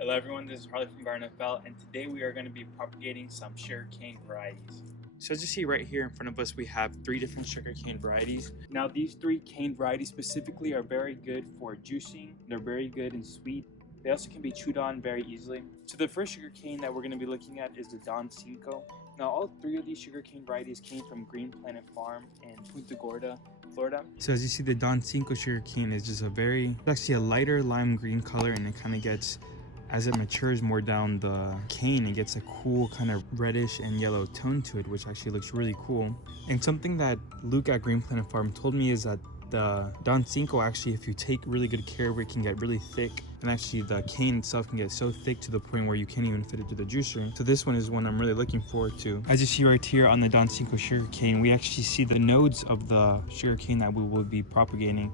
Hello everyone, this is Harley from Garden FL, and today we are going to be propagating some sugarcane varieties. So as you see right here in front of us, we have 3 different sugarcane varieties. Now these 3 cane varieties specifically are very good for juicing. They're very good and sweet. They also can be chewed on very easily. So the first sugarcane that we're going to be looking at is the Don Cinco. Now all 3 of these sugarcane varieties came from Green Planet Farm in Punta Gorda, Florida. So as you see, the Don Cinco sugarcane is just actually a lighter lime green color, and it kind of gets, as it matures more down the cane, it gets a cool kind of reddish and yellow tone to it, which actually looks really cool. And something that Luke at Green Planet Farm told me is that the Don Cinco, actually, if you take really good care of it, can get really thick, and actually the cane itself can get so thick to the point where you can't even fit it to the juicer. So this one is one I'm really looking forward to. As you see right here on the Don Cinco sugarcane, we actually see the nodes of the sugarcane that we will be propagating.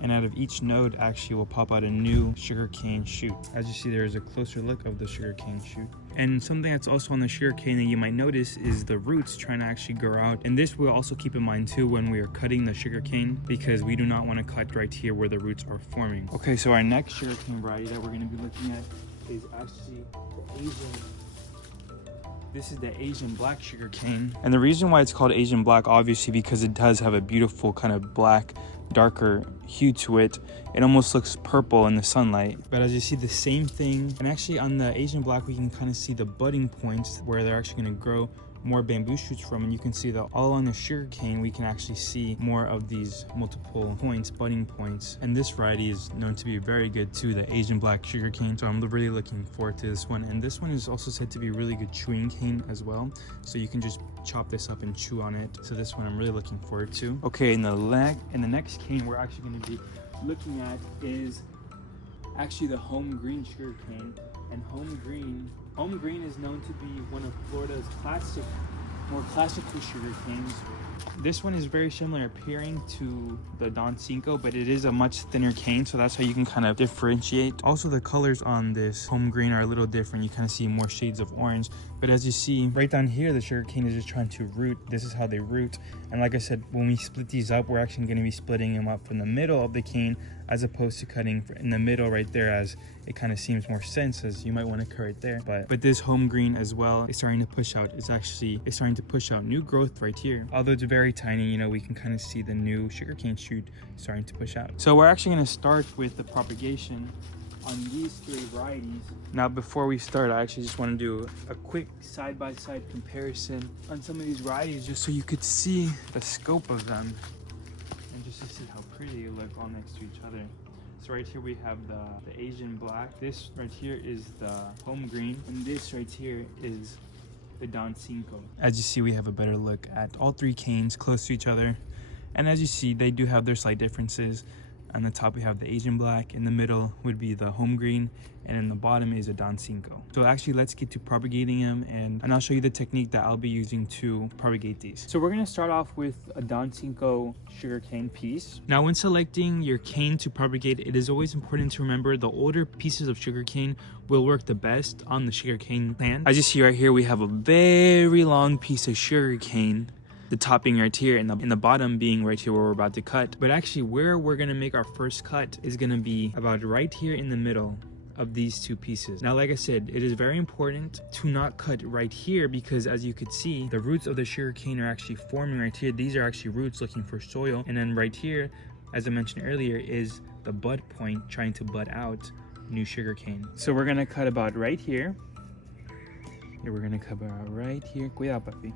And out of each node actually will pop out a new sugarcane shoot. As you see, there is a closer look of the sugarcane shoot. And something that's also on the sugarcane that you might notice is the roots trying to actually grow out. And this we'll also keep in mind too when we are cutting the sugarcane, because we do not want to cut right here where the roots are forming. Okay, so our next sugarcane variety that we're going to be looking at is actually the This is the Asian black sugarcane. And the reason why it's called Asian black, obviously, because it does have a beautiful kind of black, darker hue to it. It almost looks purple in the sunlight. But as you see, the same thing, and actually on the Asian black, we can kind of see the budding points where they're actually going to grow more bamboo shoots from, and you can see that all on the sugarcane we can actually see more of these multiple points, budding points. And this variety is known to be very good too, the Asian black sugarcane. So I'm really looking forward to this one. And this one is also said to be really good chewing cane as well, so you can just chop this up and chew on it. So this one I'm really looking forward to. Okay, in the next cane we're actually going to be looking at is actually the home green sugarcane. And home green is known to be one of Florida's more classical sugar canes. This one is very similar appearing to the Don Cinco, but it is a much thinner cane, so that's how you can kind of differentiate. Also, the colors on this home green are a little different. You kind of see more shades of orange, but as you see right down here, the sugar cane is just trying to root. This is how they root. And like I said, when we split these up, we're actually going to be splitting them up from the middle of the cane, as opposed to cutting in the middle right there, as it kind of seems more sense, as you might want to cut right there. But this home green as well is starting to push out. It's starting to push out new growth right here. Although it's very tiny, you know, we can kind of see the new sugarcane shoot starting to push out. So we're actually going to start with the propagation on these 3 varieties. Now before we start, I actually just want to do a quick side-by-side comparison on some of these varieties, just so you could see the scope of them and just to see how pretty they look all next to each other. So right here we have the Asian black. This right here is the home green, and this right here is the Don Cinco. As you see, we have a better look at all 3 canes close to each other. And as you see, they do have their slight differences. On the top we have the Asian black, in the middle would be the home green, and in the bottom is a Don Cinco. So actually let's get to propagating them, and I'll show you the technique that I'll be using to propagate these. So we're going to start off with a Don Cinco sugarcane piece. Now when selecting your cane to propagate, it is always important to remember the older pieces of sugarcane will work the best on the sugarcane plant. As you see right here, we have a very long piece of sugarcane, the topping right here, and the bottom being right here where we're about to cut. But actually where we're going to make our first cut is going to be about right here in the middle of these 2 pieces. Now like I said, it is very important to not cut right here, because as you could see, the roots of the sugarcane are actually forming right here. These are actually roots looking for soil, and then right here, as I mentioned earlier, is the bud point trying to bud out new sugarcane. So we're going to cut about right here. Here we're going to cut about right here. Cuidado, papi.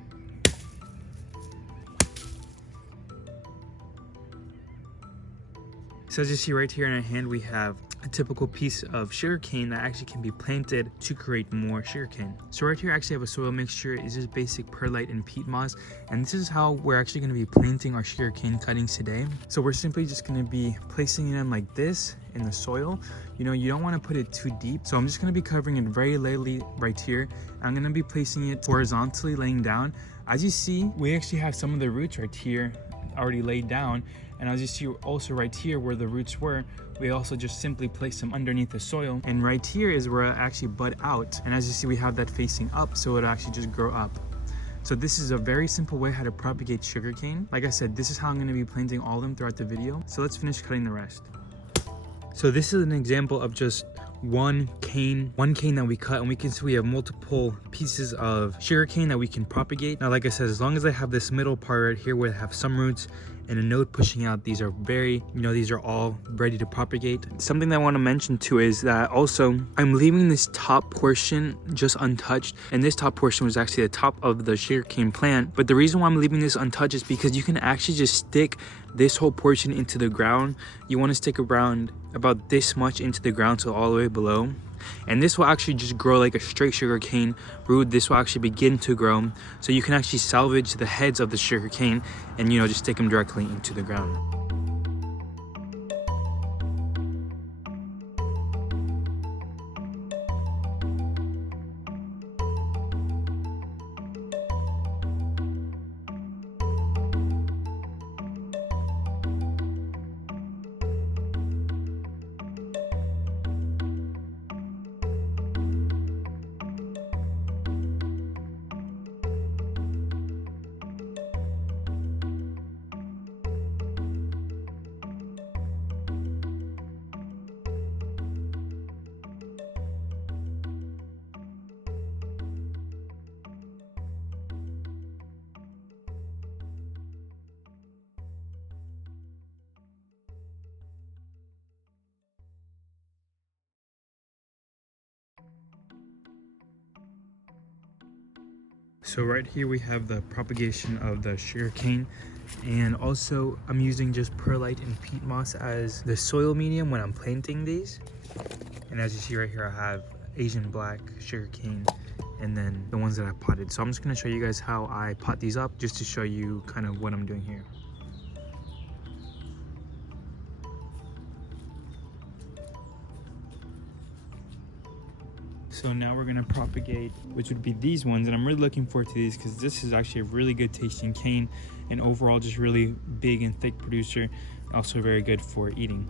So as you see right here in our hand, we have a typical piece of sugarcane that actually can be planted to create more sugarcane. So right here I actually have a soil mixture. It's just basic perlite and peat moss, and this is how we're actually going to be planting our sugarcane cuttings today. So we're simply just going to be placing them like this in the soil. You know, you don't want to put it too deep, so I'm just going to be covering it very lightly right here. I'm going to be placing it horizontally, laying down. As you see, we actually have some of the roots right here already laid down. And as you see also right here where the roots were, we also just simply place them underneath the soil. And right here is where it actually bud out. And as you see, we have that facing up, so it'll actually just grow up. So this is a very simple way how to propagate sugarcane. Like I said, this is how I'm going to be planting all of them throughout the video. So let's finish cutting the rest. So this is an example of just one cane that we cut, and we can see we have multiple pieces of sugar cane that we can propagate. Now, like I said, as long as I have this middle part right here where I have some roots and a node pushing out, these are very, these are all ready to propagate. Something that I want to mention too is that also I'm leaving this top portion just untouched, and this top portion was actually the top of the sugarcane plant. But the reason why I'm leaving this untouched is because you can actually just stick this whole portion into the ground. You want to stick around about this much into the ground, so all the way below, and this will actually just grow like a straight sugarcane root. This will actually begin to grow, so you can actually salvage the heads of the sugarcane and just stick them directly into the ground. So right here we have the propagation of the sugarcane, and also I'm using just perlite and peat moss as the soil medium when I'm planting these. And as you see right here, I have Asian black sugarcane and then the ones that I potted. So I'm just going to show you guys how I pot these up, just to show you kind of what I'm doing here. So now we're gonna propagate, which would be these ones, and I'm really looking forward to these because this is actually a really good tasting cane, and overall just really big and thick producer, also very good for eating.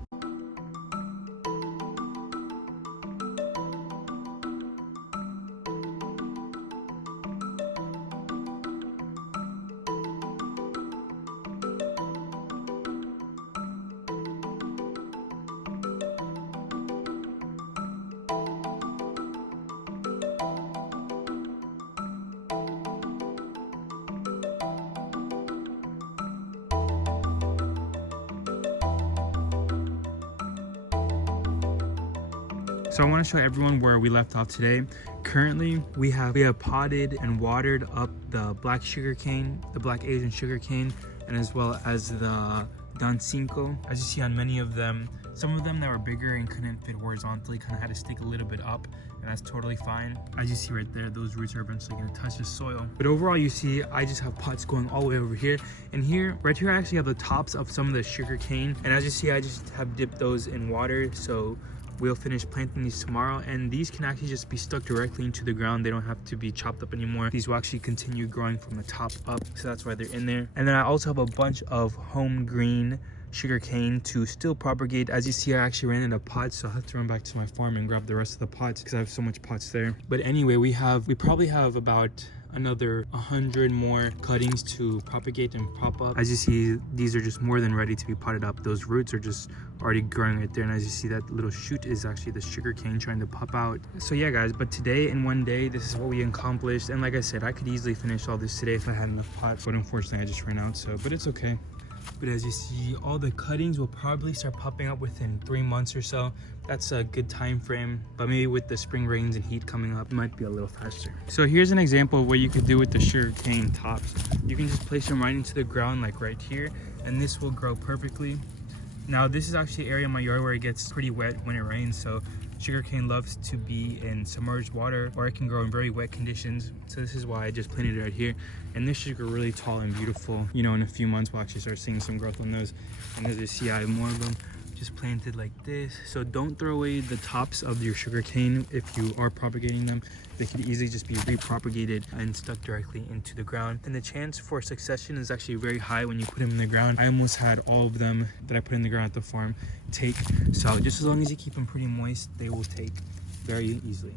So I want to show everyone where we left off today. Currently, we have potted and watered up the black sugar cane, the black Asian sugar cane, and as well as the Cinco. As you see on many of them, some of them that were bigger and couldn't fit horizontally kind of had to stick a little bit up, and that's totally fine. As you see right there, those roots are eventually going to touch the soil. But overall, you see I just have pots going all the way over here, and right here I actually have the tops of some of the sugar cane, and as you see I just have dipped those in water, so we'll finish planting these tomorrow, and these can actually just be stuck directly into the ground. They don't have to be chopped up anymore. These will actually continue growing from the top up, so that's why they're in there. And then I also have a bunch of home green sugar cane to still propagate. As you see, I actually ran out of pots, so I'll have to run back to my farm and grab the rest of the pots because I have so much pots there. But anyway, we probably have about another 100 more cuttings to propagate and prop up. As you see, these are just more than ready to be potted up. Those roots are just already growing right there, and as you see, that little shoot is actually the sugar cane trying to pop out. So yeah guys, but today in one day, this is what we accomplished. And like I said, I could easily finish all this today if I had enough pots, but unfortunately I just ran out, but it's okay. But as you see, all the cuttings will probably start popping up within 3 months or so. That's a good time frame, but maybe with the spring rains and heat coming up, it might be a little faster. So here's an example of what you could do with the sugar cane tops. You can just place them right into the ground, like right here, and this will grow perfectly. Now this is actually an area in my yard where it gets pretty wet when it rains, so sugarcane loves to be in submerged water, or it can grow in very wet conditions. So this is why I just planted it right here. And this should grow really tall and beautiful. In a few months we'll actually start seeing some growth on those. And as you see, I have more of them just planted like this. So don't throw away the tops of your sugarcane if you are propagating them. They could easily just be repropagated and stuck directly into the ground. And the chance for succession is actually very high when you put them in the ground. I almost had all of them that I put in the ground at the farm take. So just as long as you keep them pretty moist, they will take very easily.